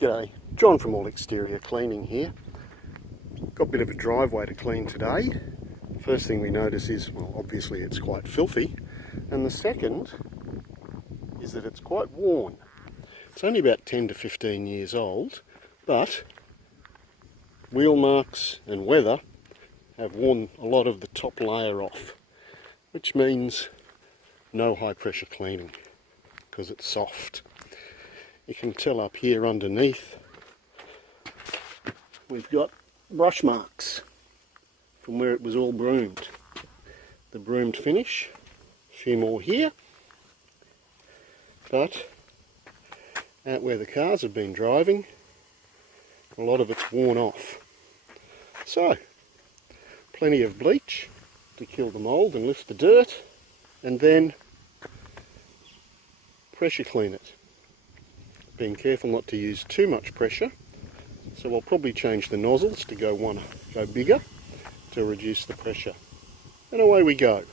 G'day, John from All Exterior Cleaning here. Got a bit of a driveway to clean today. First thing we notice is, well, obviously it's quite filthy, and the second is that it's quite worn. It's only about 10 to 15 years old, but wheel marks and weather have worn a lot of the top layer off, which means no high pressure cleaning because it's soft. You can tell up here underneath we've got brush marks from where it was all broomed. The broomed finish, a few more here, but out where the cars have been driving, a lot of it's worn off. So, plenty of bleach to kill the mould and lift the dirt, and then pressure clean it. Being careful not to use too much pressure, so I'll probably change the nozzles to go bigger to reduce the pressure. And away we go.